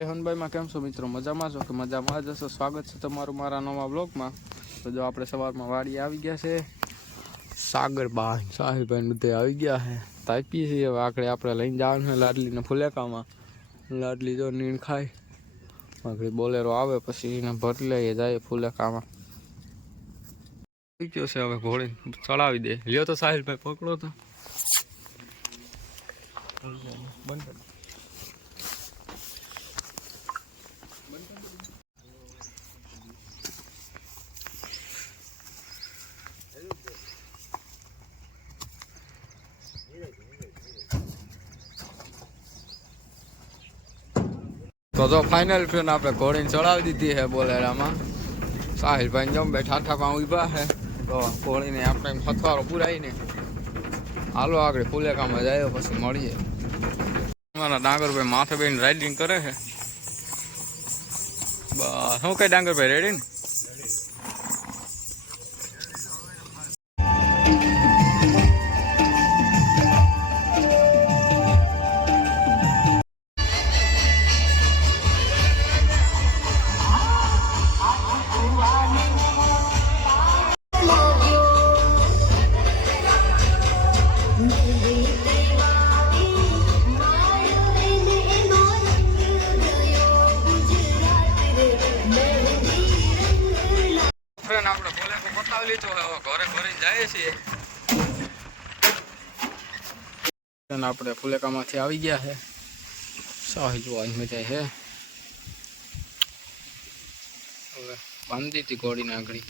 હનભાઈમાં કેમ છો મિત્રો? મજામાં છો? કે મજામાં જ હશો? સ્વાગત છે તમારું મારા નવા બ્લોગમાં તો જો આપણે સવારમાં વાડી આવી ગયા છે. સાગરબાઈ સાહિલભાઈ બધે આવી ગયા છે. તાપીએ છીએ હવે આખરે આપણે લઈને જવાનું છે લાડલીને ફુલેકામાં. લાડલી જો નીણ ખાય. આગળ બોલેરો આવે પછી એને ભરી લઈએ, જાય ફુલેકામાં. આવી ગયો છે હવે ઘોડી ચડાવી દે. લ્યો તો સાહિલભાઈ, પકડો તો. બંધ તો તો ફાઇનલ ટ્રેન આપણે ઘોડીને ચડાવી દીધી છે બોલેરામાં. સાહિલભાઈ જમ બે ઠાઠા પાઉં ઊભા છે. તો ઘોડીને આપણે એમ હથવારો પુરાઈને હાલો આગળ ફુલેકામાં જાય, પછી મળીએ. મારા ડાંગરભાઈ માથે બેન રાઇડિંગ કરે છે. બસ, શું કઈ ડાંગરભાઈ રેડી ને? આપણે ફુલેકો બતાવી લીધો હવે ઘરે ભરીને જઈએ છીએ. આપણે ફુલેકામાંથી આવી ગયા છે. સાહી જોવાની મજા છે. હવે બાંધી હતી ઘોડીને આગળ.